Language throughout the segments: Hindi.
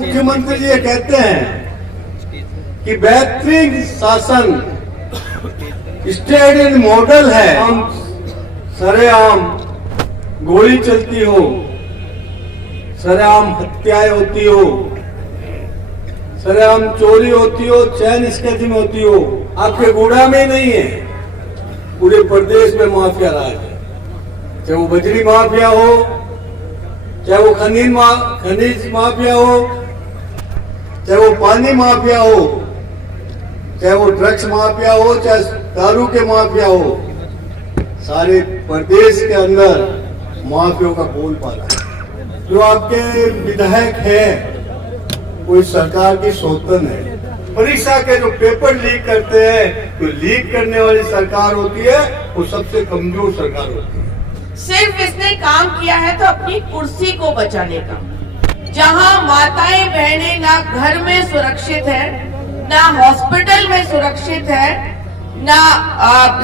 मुख्यमंत्री जी ये कहते हैं कि बेहतरीन शासन स्टेट इन मॉडल है। हम सरेआम गोली चलती हो, सरेआम हत्याएं होती हो, सरेआम चोरी होती हो, चैन स्केचिंग होती हो। आपके गुड़ा में नहीं है, पूरे प्रदेश में माफिया राज है। चाहे वो बजरी माफिया हो, चाहे वो खनिज माफिया हो, चाहे वो पानी माफिया हो, चाहे वो ड्रग्स माफिया हो, चाहे दारू के माफिया हो, सारे प्रदेश के अंदर माफियों का बोलबाला है। जो आपके विधायक है वो इस सरकार की सौतन है। परीक्षा के जो पेपर लीक करते हैं, तो लीक करने वाली सरकार होती है, वो सबसे कमजोर सरकार होती है। सिर्फ इसने काम किया है तो अपनी कुर्सी को बचाने का। जहां माताएं बहनें ना घर में सुरक्षित है, ना हॉस्पिटल में सुरक्षित है, ना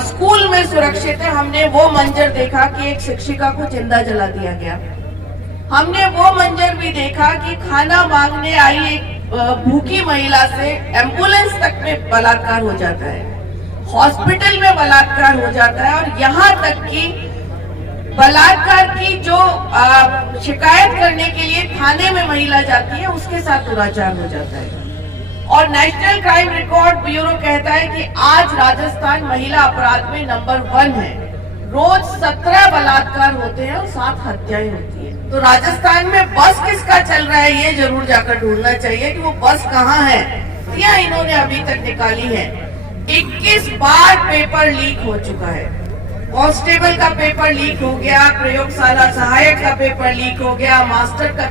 स्कूल में सुरक्षित है। हमने वो मंजर देखा कि एक शिक्षिका को जिंदा जला दिया गया। हमने वो मंजर भी देखा कि खाना मांगने आई एक भूखी महिला से एम्बुलेंस तक में बलात्कार हो जाता है, हॉस्पिटल में बलात्कार हो जाता है, और यहाँ तक कि बलात्कार की जो शिकायत करने के लिए थाने में महिला जाती है, उसके साथ दुराचार हो जाता है। और नेशनल क्राइम रिकॉर्ड ब्यूरो कहता है कि आज राजस्थान महिला अपराध में नंबर 1 है। रोज 17 बलात्कार होते हैं और 7 हत्याएं होती है। तो राजस्थान में बस किसका चल रहा है, ये जरूर जाकर ढूंढना चाहिए कि वो बस कहाँ है या इन्होंने अभी तक निकाली है। 21 बार पेपर लीक हो चुका है। कांस्टेबल का पेपर लीक हो गया, प्रयोगशाला सहायक का पेपर लीक हो गया, मास्टर का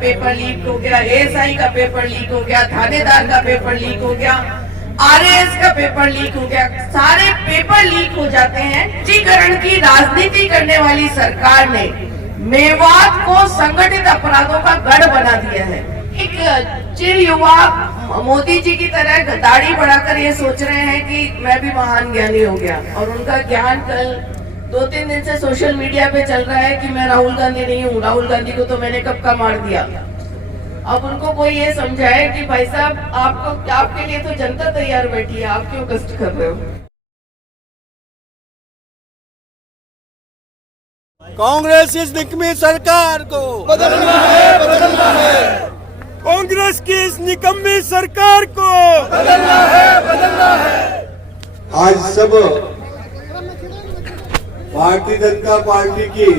पेपर लीक हो गया, एएसआई का पेपर लीक हो गया, थानेदार का पेपर लीक हो गया, आरएएस का पेपर लीक हो गया। सारे पेपर लीक हो जाते हैं। निजीकरण की राजनीति करने वाली सरकार ने मेवात को संगठित अपराधों का गढ़ बना दिया है। एक चिर युवा मोदी जी की तरह दाढ़ी बढ़ाकर ये सोच रहे हैं कि मैं भी महान ज्ञानी हो गया, और उनका ज्ञान कल 2-3 दिन से सोशल मीडिया पे चल रहा है कि मैं राहुल गांधी नहीं हूँ, राहुल गांधी को तो मैंने कब का मार दिया। अब उनको कोई ये समझाए कि भाई साहब आपके लिए तो जनता तैयार बैठी है, आप क्यों कष्ट कर रहे हो। कांग्रेस इस निकम्मी सरकार को बदलना है, बदलना है। कांग्रेस की इस निकम्मी सरकार को बदलना है, बदलना है। आज सब भारतीय जनता पार्टी की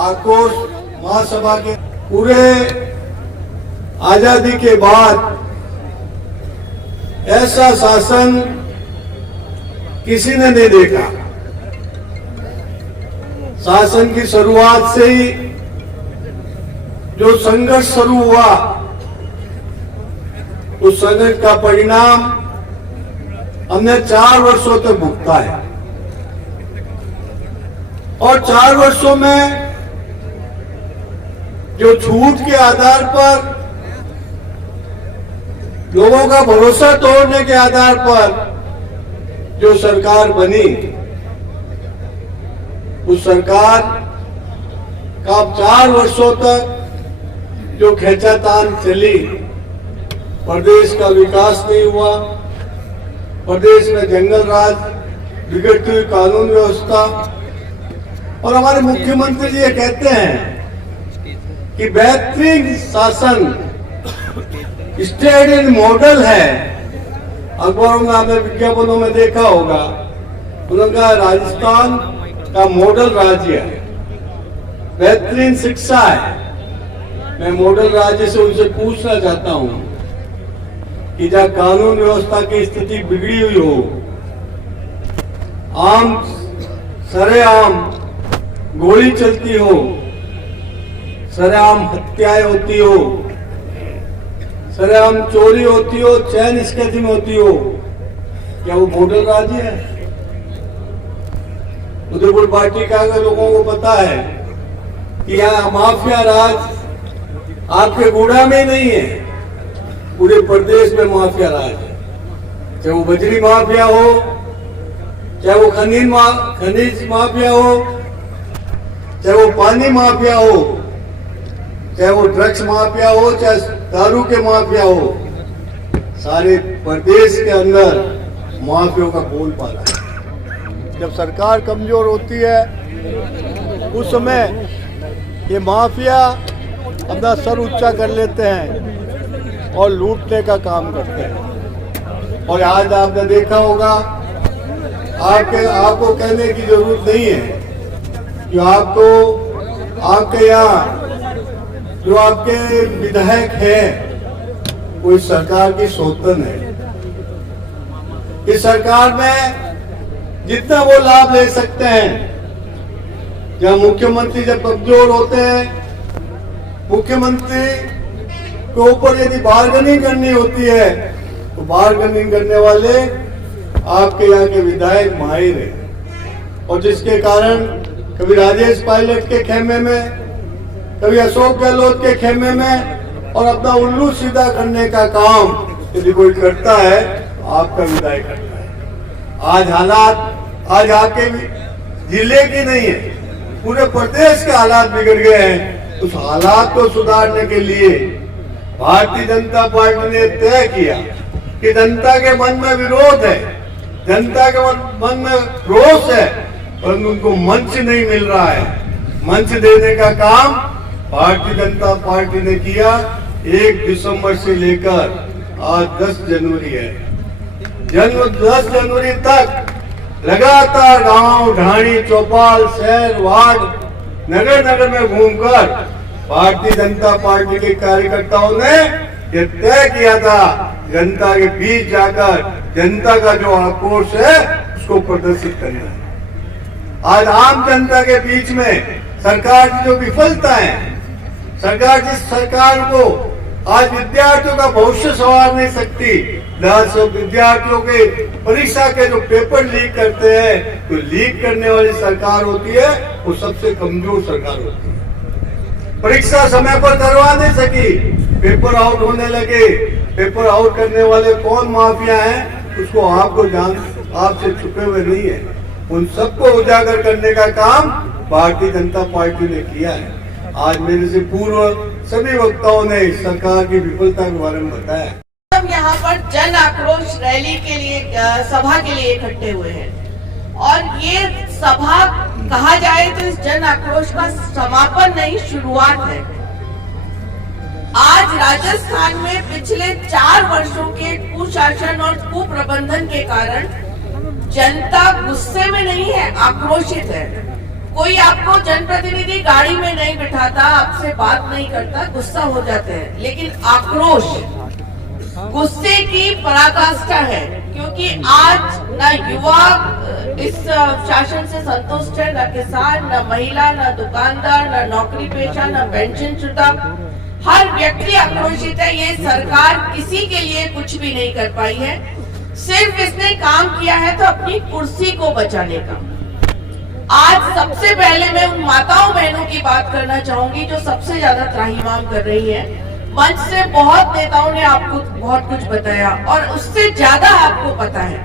आक्रोश महासभा के पूरे आजादी के बाद ऐसा शासन किसी ने नहीं देखा। शासन की शुरुआत से ही जो संघर्ष शुरू हुआ, उस संघर्ष का परिणाम हमने 4 वर्षों तक भुगता है। और 4 वर्षों में जो झूठ के आधार पर, लोगों का भरोसा तोड़ने के आधार पर जो सरकार बनी, उस सरकार का 4 वर्षों तक जो खींचातान चली, प्रदेश का विकास नहीं हुआ, प्रदेश में जंगल राज, बिगड़ती हुई कानून व्यवस्था। और हमारे मुख्यमंत्री जी ये कहते हैं कि बेहतरीन शासन स्टेट इन मॉडल है। अखबारों में आपने विज्ञापनों में देखा होगा, उन्होंने कहा राजस्थान का मॉडल राज्य है, बेहतरीन शिक्षा है। मैं मॉडल राज्य से उनसे पूछना चाहता हूं कि जहां कानून व्यवस्था की स्थिति बिगड़ी हुई हो, सरेआम गोली चलती हो, सरेआम हत्याएं होती हो, सरेआम चोरी होती हो, चैन स्केचिंग होती हो, क्या वो मॉडल राज्य है? उदयपुर पार्टी का अगर लोगों को पता है कि यहाँ माफिया राज आपके गुड़ा में नहीं है, पूरे प्रदेश में माफिया राज है। चाहे वो बजरी माफिया हो, चाहे वो खनिज माफिया हो, चाहे वो पानी माफिया हो, चाहे वो ड्रग्स माफिया हो, चाहे दारू के माफिया हो, सारे प्रदेश के अंदर माफियों का बोलबाला है। जब सरकार कमजोर होती है उस समय ये माफिया अपना सर ऊंचा कर लेते हैं और लूटने का काम करते हैं। और आज आपने देखा होगा, आपको कहने की जरूरत नहीं है कि आपके यहाँ जो आपके विधायक हैं वो इस सरकार की सौतन है। इस सरकार में जितना वो लाभ ले सकते हैं, जब मुख्यमंत्री जब कमजोर होते हैं, मुख्यमंत्री के ऊपर यदि बार्गेनिंग करनी होती है तो बार्गेनिंग करने वाले आपके यहाँ के विधायक माहिर हैं। और जिसके कारण कभी राजेश पायलट के खेमे में, कभी अशोक गहलोत के खेमे में, और अपना उल्लू सीधा करने का काम यदि कोई करता है आपका विधायक करता है। आज हालात आज आपके जिले की नहीं है, पूरे प्रदेश के हालात बिगड़ गए हैं। उस हालात को सुधारने के लिए भारतीय जनता पार्टी ने तय किया कि जनता के मन में विरोध है, जनता के मन में रोष है, परंतु उनको मंच नहीं मिल रहा है। मंच देने का काम भारतीय जनता पार्टी ने किया। 1 दिसंबर से लेकर आज 10 जनवरी है, 10 जनवरी तक लगातार गांव, ढाणी, चौपाल, शहर, वार्ड, नगर नगर में घूमकर भारतीय जनता पार्टी के कार्यकर्ताओं ने ये तय किया था, जनता के बीच जाकर जनता का जो आक्रोश है उसको प्रदर्शित करना है। आज आम जनता के बीच में सरकार की जो विफलता है, जिस सरकार को आज विद्यार्थियों का भविष्य संवार नहीं सकती, 10 विद्यार्थियों के परीक्षा के जो पेपर लीक करते हैं, तो लीक करने वाली सरकार होती है वो सबसे कमजोर सरकार होती है। परीक्षा समय पर करवा नहीं सकी, पेपर आउट होने लगे। पेपर आउट करने वाले कौन माफिया हैं उसको आपसे छुपे हुए नहीं है। उन सबको उजागर करने का काम भारतीय जनता पार्टी ने किया है। आज मेरे से पूर्व सभी वक्ताओं ने सरकार की विफलता के बारे में बताया। हम यहाँ पर जन आक्रोश रैली के लिए, सभा के लिए इकट्ठे हुए हैं, और ये सभा कहा जाए तो इस जन आक्रोश का समापन नहीं, शुरुआत है। आज राजस्थान में पिछले 4 वर्षों के कुशासन और कुप्रबंधन के कारण जनता गुस्से में नहीं है, आक्रोशित है। कोई आपको जनप्रतिनिधि गाड़ी में नहीं बिठाता, आपसे बात नहीं करता, गुस्सा हो जाते हैं, लेकिन आक्रोश गुस्से की पराकाष्ठा है। क्योंकि आज न युवा इस शासन से संतुष्ट है, न किसान, न महिला, न दुकानदार, न नौकरी पेशा, न पेंशन शुदा, हर व्यक्ति आक्रोशित है। ये सरकार किसी के लिए कुछ भी नहीं कर पाई है, सिर्फ इसने काम किया है तो अपनी कुर्सी को बचाने का। आज सबसे पहले मैं उन माताओं बहनों की बात करना चाहूंगी जो सबसे ज्यादा त्राहिमाम कर रही हैं। मंच से बहुत नेताओं ने आपको बहुत कुछ बताया और उससे ज्यादा आपको पता है,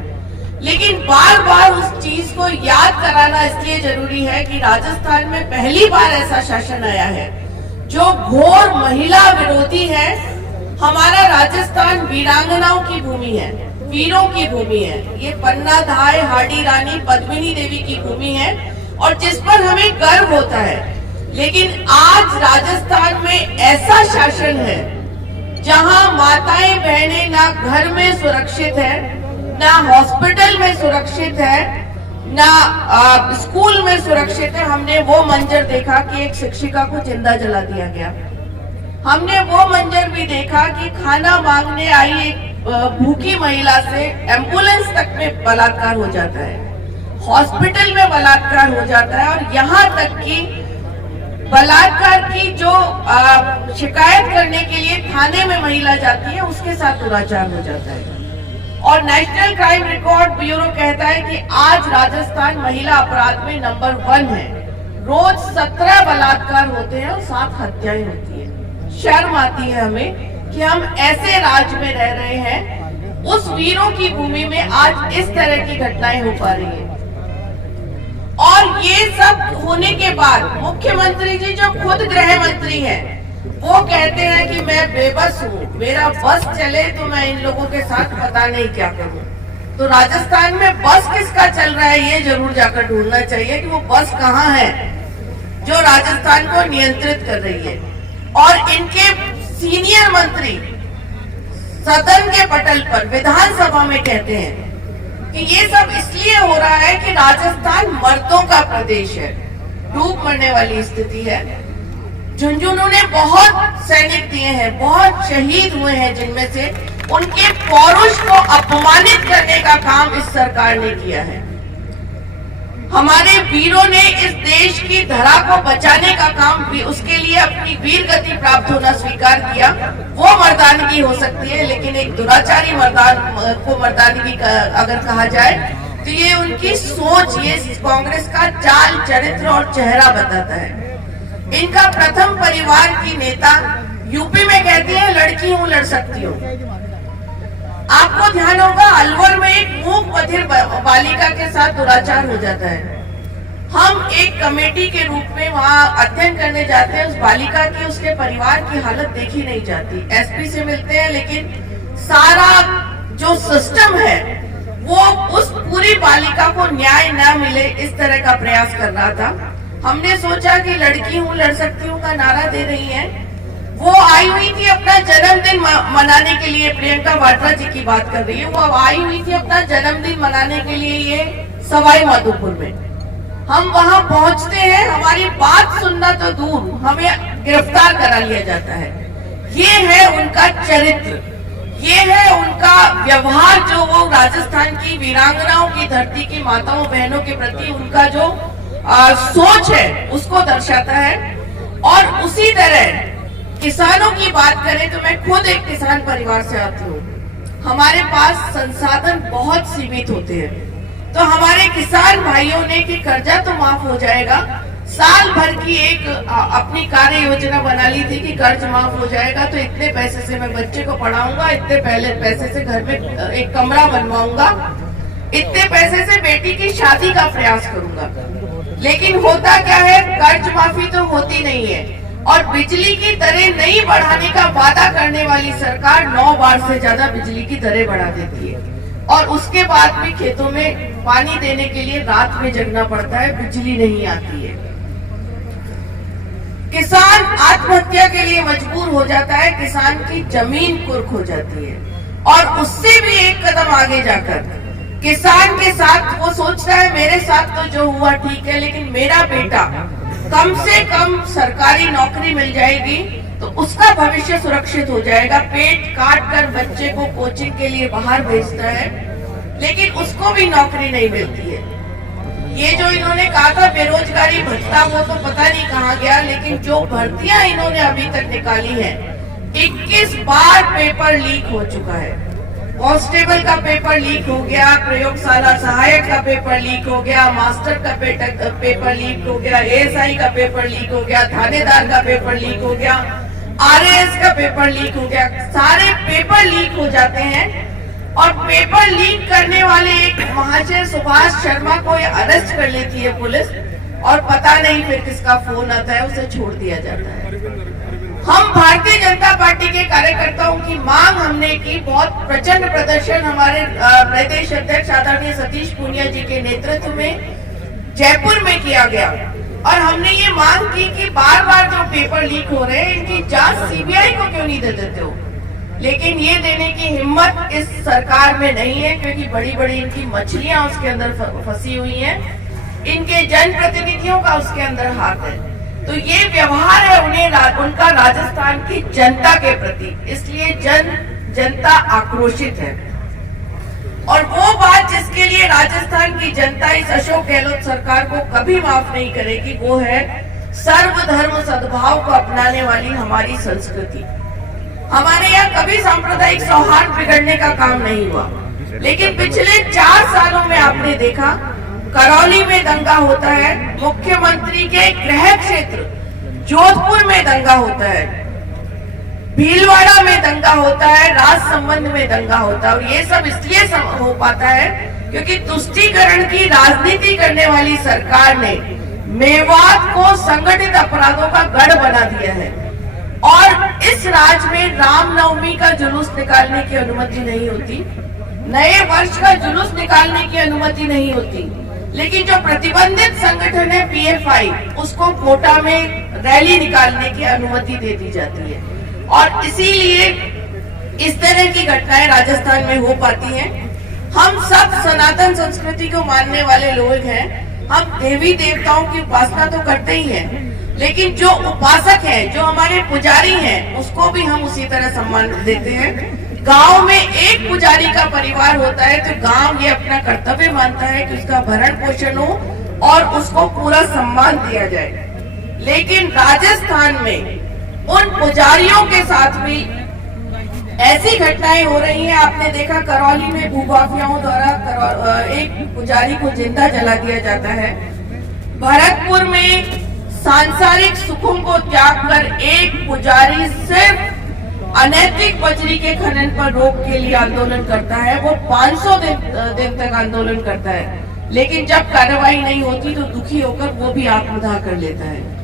लेकिन बार बार उस चीज को याद कराना इसलिए जरूरी है कि राजस्थान में पहली बार ऐसा शासन आया है जो घोर महिला विरोधी है। हमारा राजस्थान वीरांगनाओं की भूमि है, वीरों की भूमि है। ये पन्ना धाय, हाडी रानी, पद्मिनी देवी की भूमि है और जिस पर हमें गर्व होता है। लेकिन आज राजस्थान में ऐसा शासन है जहां माताएं बहनें ना घर में सुरक्षित है, ना हॉस्पिटल में सुरक्षित है, ना स्कूल में सुरक्षित है। हमने वो मंजर देखा कि एक शिक्षिका को जिंदा जला दिया गया। हमने वो मंजर भी देखा कि खाना मांगने आई एक भूखी महिला से एम्बुलेंस तक में बलात्कार हो जाता है, हॉस्पिटल में बलात्कार हो जाता है, और यहाँ तक कि बलात्कार की जो शिकायत करने के लिए थाने में महिला जाती है उसके साथ दुराचार हो जाता है। और नेशनल क्राइम रिकॉर्ड ब्यूरो कहता है कि आज राजस्थान महिला अपराध में नंबर 1 है। रोज 17 बलात्कार होते हैं और 7 हत्याएं होती है। शर्म आती है हमें कि हम ऐसे राज्य में रह रहे हैं, उस वीरों की भूमि में आज इस तरह की घटनाएं हो पा रही हैं। और ये सब होने के बाद मुख्यमंत्री जी जो खुद गृह मंत्री हैं, वो कहते हैं कि मैं बेबस हूँ, मेरा बस चले तो मैं इन लोगों के साथ पता नहीं क्या करूँ। तो राजस्थान में बस किसका चल रहा है ये जरूर जाकर ढूंढना चाहिए कि वो बस कहाँ है जो राजस्थान को नियंत्रित कर रही है। और इनके सीनियर मंत्री सदन के पटल पर विधानसभा में कहते हैं कि ये सब इसलिए हो रहा है कि राजस्थान मर्दों का प्रदेश है, डूब मरने वाली स्थिति है। झुंझुनू ने बहुत सैनिक दिए हैं, बहुत शहीद हुए हैं, जिनमें से उनके पौरुष को अपमानित करने का काम इस सरकार ने किया है। हमारे वीरों ने इस देश की धरा को बचाने का काम भी, उसके लिए अपनी वीर गति प्राप्त होना स्वीकार किया। वो मर्दानगी हो सकती है, लेकिन एक दुराचारी मर्दानगी अगर कहा जाए तो ये उनकी सोच, ये कांग्रेस का चाल चरित्र और चेहरा बताता है। इनका प्रथम परिवार की नेता यूपी में कहती है लड़की हूँ लड़ सकती हूँ। आपको ध्यान होगा अलवर में एक मूक बधिर बालिका के साथ दुराचार हो जाता है। हम एक कमेटी के रूप में वहाँ अध्ययन करने जाते हैं, उस बालिका की, उसके परिवार की हालत देखी नहीं जाती। एसपी से मिलते हैं, लेकिन सारा जो सिस्टम है वो उस पूरी बालिका को न्याय न मिले इस तरह का प्रयास कर रहा था। हमने सोचा कि लड़की हूँ लड़ सकती हूँ का नारा दे रही है। वो आई हुई थी अपना जन्मदिन मनाने के लिए, प्रियंका वाड्रा जी की बात कर रही है, वो आई हुई थी अपना जन्मदिन मनाने के लिए ये सवाई माधोपुर में। हम वहां पहुंचते हैं, हमारी बात सुनना तो दूर, हमें गिरफ्तार करा लिया जाता है। ये है उनका चरित्र, ये है उनका व्यवहार, जो वो राजस्थान की वीरांगनाओं की धरती की माताओं बहनों के प्रति उनका जो सोच है उसको दर्शाता है। और उसी तरह किसानों की बात करें तो मैं खुद एक किसान परिवार से आती हूँ। हमारे पास संसाधन बहुत सीमित होते हैं, तो हमारे किसान भाइयों ने कि कर्जा तो माफ हो जाएगा, साल भर की एक अपनी कार्य योजना बना ली थी कि कर्ज माफ हो जाएगा तो इतने पैसे से मैं बच्चे को पढ़ाऊंगा, इतने पैसे से घर में एक कमरा बनवाऊंगा, इतने पैसे से बेटी की शादी का प्रयास करूंगा। लेकिन होता क्या है, कर्ज माफी तो होती नहीं है और बिजली की दरें नहीं बढ़ाने का वादा करने वाली सरकार 9 बार से ज्यादा बिजली की दरें बढ़ा देती है। और उसके बाद भी खेतों में पानी देने के लिए रात में जगना पड़ता है, बिजली नहीं आती है। किसान आत्महत्या के लिए मजबूर हो जाता है, किसान की जमीन कुर्क हो जाती है। और उससे भी एक कदम आगे जाकर किसान के साथ वो सोचता है मेरे साथ तो जो हुआ ठीक है, लेकिन मेरा बेटा कम से कम सरकारी नौकरी मिल जाएगी तो उसका भविष्य सुरक्षित हो जाएगा। पेट काट कर बच्चे को कोचिंग के लिए बाहर भेजता है, लेकिन उसको भी नौकरी नहीं मिलती है। ये जो इन्होंने कहा था बेरोजगारी भत्ता, वो तो पता नहीं कहाँ गया, लेकिन जो भर्तियां इन्होंने अभी तक निकाली है, 21 बार पेपर लीक हो चुका है। कांस्टेबल का पेपर लीक हो गया, प्रयोगशाला सहायक का पेपर लीक हो गया, मास्टर का पेपर लीक हो गया, एएसआई का पेपर लीक हो गया, थानेदार का पेपर लीक हो गया, आरएएस का पेपर लीक हो गया। सारे पेपर लीक हो जाते हैं और पेपर लीक करने वाले एक महाशय सुभाष शर्मा को अरेस्ट कर लेती है पुलिस और पता नहीं फिर किसका फोन आता है, उसे छोड़ दिया जाता है। हम भारतीय जनता पार्टी के कार्यकर्ताओं की मांग हमने की, बहुत प्रचंड प्रदर्शन हमारे प्रदेश अध्यक्ष आदरणीय सतीश पूनिया जी के नेतृत्व में जयपुर में किया गया और हमने ये मांग की कि बार बार जो पेपर लीक हो रहे हैं इनकी जांच सीबीआई को क्यों नहीं दे देते हो। लेकिन ये देने की हिम्मत इस सरकार में नहीं है, क्योंकि बड़ी बड़ी इनकी मछलियां उसके अंदर फंसी हुई हैं, इनके जनप्रतिनिधियों का उसके अंदर हाथ है। तो ये व्यवहार है उनका राजस्थान की जनता के प्रति, इसलिए जनता आक्रोशित है। और वो बात जिसके लिए राजस्थान की जनता इस अशोक गहलोत सरकार को कभी माफ नहीं करेगी, वो है सर्वधर्म सद्भाव को अपनाने वाली हमारी संस्कृति। हमारे यहाँ कभी सांप्रदायिक सौहार्द बिगड़ने का काम नहीं हुआ, लेकिन पिछले 4 सालों में आपने देखा करौली में दंगा होता है, मुख्यमंत्री के गृह क्षेत्र जोधपुर में दंगा होता है, भीलवाड़ा में दंगा होता है, राजसमंद में दंगा होता है। और ये सब इसलिए हो पाता है क्योंकि तुष्टीकरण की राजनीति करने वाली सरकार ने मेवात को संगठित अपराधों का गढ़ बना दिया है। और इस राज्य में रामनवमी का जुलूस निकालने की अनुमति नहीं होती, नए वर्ष का जुलूस निकालने की अनुमति नहीं होती, लेकिन जो प्रतिबंधित संगठन है पीएफआई, उसको कोटा में रैली निकालने की अनुमति दे दी जाती है। और इसीलिए इस तरह की घटनाएं राजस्थान में हो पाती हैं। हम सब सनातन संस्कृति को मानने वाले लोग हैं, हम देवी देवताओं की उपासना तो करते ही हैं, लेकिन जो उपासक है, जो हमारे पुजारी हैं, उसको भी हम उसी तरह सम्मान देते हैं। गांव में एक पुजारी का परिवार होता है तो गांव ये अपना कर्तव्य मानता है कि उसका भरण पोषण हो और उसको पूरा सम्मान दिया जाए। लेकिन राजस्थान में उन पुजारियों के साथ भी ऐसी घटनाएं हो रही हैं। आपने देखा करौली में भूमाफियाओं द्वारा एक पुजारी को जिंदा जला दिया जाता है। भरतपुर में सांसारिक सुखों को त्याग कर एक पुजारी सिर्फ अनैतिक बजरी के खनन पर रोक के लिए आंदोलन करता है। वो 500 दिन तक आंदोलन करता है, लेकिन जब कार्रवाई नहीं होती तो दुखी होकर वो भी आत्मदाह कर लेता है।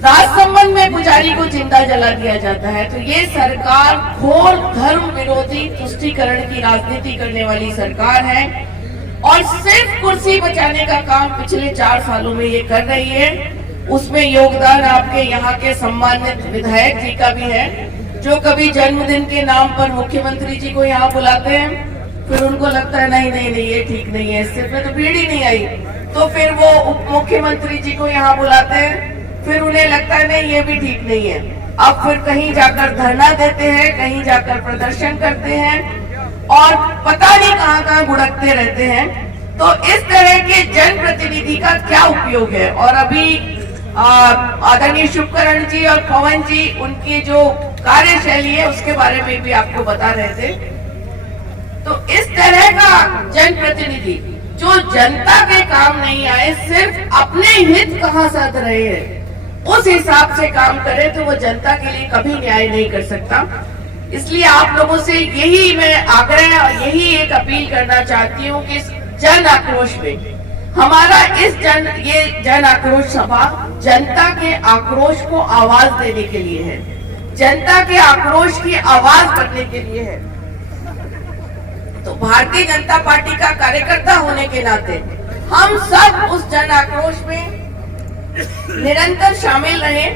राजसमंद में पुजारी को जिंदा जला दिया जाता है। तो ये सरकार घोर धर्म विरोधी तुष्टीकरण की राजनीति करने वाली सरकार है और सिर्फ कुर्सी बचाने का काम पिछले 4 सालों में ये कर रही है। उसमें योगदान आपके यहाँ के सम्मानित विधायक जी का भी है, जो कभी जन्मदिन के नाम पर मुख्यमंत्री जी को यहाँ बुलाते हैं, फिर उनको लगता है नहीं नहीं नहीं ये ठीक नहीं है, इससे में तो भीड़ ही नहीं आई, तो फिर वो उप मुख्यमंत्री जी को यहाँ बुलाते हैं, फिर उन्हें लगता है नहीं ये भी ठीक नहीं है। अब फिर कहीं जाकर धरना देते हैं, कहीं जाकर प्रदर्शन करते हैं और पता नहीं कहाँ भुड़कते रहते हैं। तो इस तरह के जनप्रतिनिधि का क्या उपयोग है? और अभी आदरणीय शुभकरण जी और पवन जी उनकी जो कार्यशैली है उसके बारे में भी आपको बता रहे थे। तो इस तरह का जनप्रतिनिधि जो जनता के काम नहीं आए, सिर्फ अपने हित कहाँ साध रहे हैं, उस हिसाब से काम करे तो वो जनता के लिए कभी न्याय नहीं कर सकता। इसलिए आप लोगों से यही मैं आग्रह और यही एक अपील करना चाहती हूँ कि जन आक्रोश में हमारा ये जन आक्रोश सभा जनता के आक्रोश को आवाज देने के लिए है, जनता के आक्रोश की आवाज बनने के लिए है। तो भारतीय जनता पार्टी का कार्यकर्ता होने के नाते हम सब उस जन आक्रोश में निरंतर शामिल रहे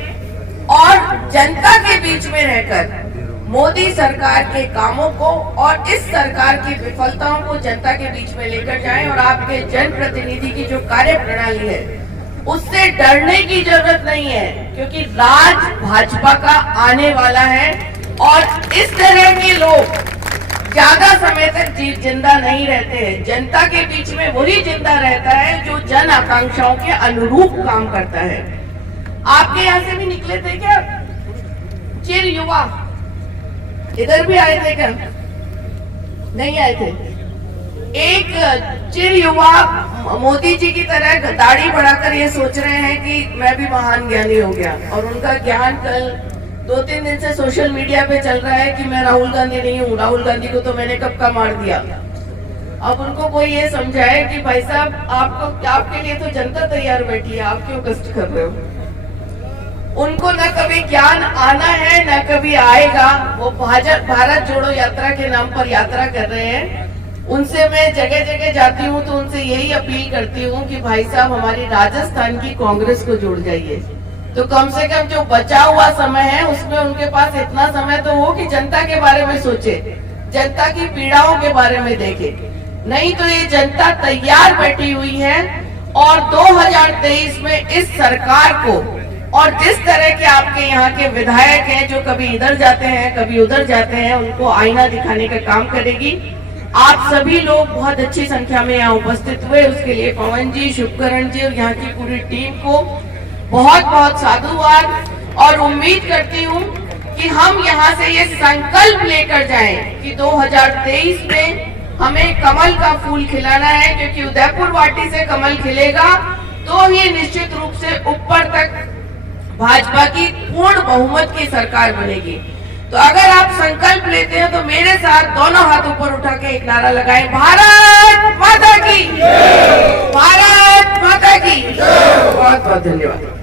और जनता के बीच में रहकर मोदी सरकार के कामों को और इस सरकार की विफलताओं को जनता के बीच में लेकर जाएं और आपके जनप्रतिनिधि की जो कार्य प्रणाली है उससे डरने की जरूरत नहीं है, क्योंकि राज भाजपा का आने वाला है और इस तरह के लोग ज्यादा समय तक जिंदा नहीं रहते हैं। जनता के बीच में वही जिंदा रहता है जो जन आकांक्षाओं के अनुरूप काम करता है। आपके यहाँ से भी निकले थे क्या चिर युवा? इधर भी आए थे क्या? नहीं आए थे। एक चिर युवा मोदी जी की तरह दाढ़ी बढ़ाकर ये सोच रहे हैं कि मैं भी महान ज्ञानी हो गया, और उनका ज्ञान कल 2-3 दिन से सोशल मीडिया पे चल रहा है कि मैं राहुल गांधी नहीं हूँ, राहुल गांधी को तो मैंने कब का मार दिया। अब उनको कोई ये समझाए कि भाई साहब आपके लिए तो जनता तैयार बैठी है, आप क्यों कष्ट कर रहे हो? उनको न कभी ज्ञान आना है न कभी आएगा। वो भारत जोड़ो यात्रा के नाम पर यात्रा कर रहे हैं। उनसे मैं जगह जगह जाती हूँ तो उनसे यही अपील करती हूँ कि भाई साहब हमारी राजस्थान की कांग्रेस को जोड़ जाइए, तो कम से कम जो बचा हुआ समय है उसमें उनके पास इतना समय तो हो कि जनता के बारे में सोचे, जनता की पीड़ाओं के बारे में देखे। नहीं तो ये जनता तैयार बैठी हुई है और 2023 में इस सरकार को और जिस तरह के आपके यहाँ के विधायक हैं जो कभी इधर जाते हैं कभी उधर जाते हैं, उनको आईना दिखाने का काम करेगी। आप सभी लोग बहुत अच्छी संख्या में यहाँ उपस्थित हुए, उसके लिए पवन जी, शुभकरण जी और यहाँ की पूरी टीम को बहुत बहुत साधुवाद। और उम्मीद करती हूँ कि हम यहाँ से ये संकल्प लेकर जाएं कि 2023 में हमें कमल का फूल खिलाना है, क्योंकि उदयपुर वाटी से कमल खिलेगा तो ही निश्चित रूप से ऊपर तक भाजपा की पूर्ण बहुमत की सरकार बनेगी। तो अगर आप संकल्प लेते हैं तो मेरे साथ दोनों हाथ ऊपर उठा के एक नारा लगाएं, भारत माता की, भारत माता की। बहुत बहुत धन्यवाद।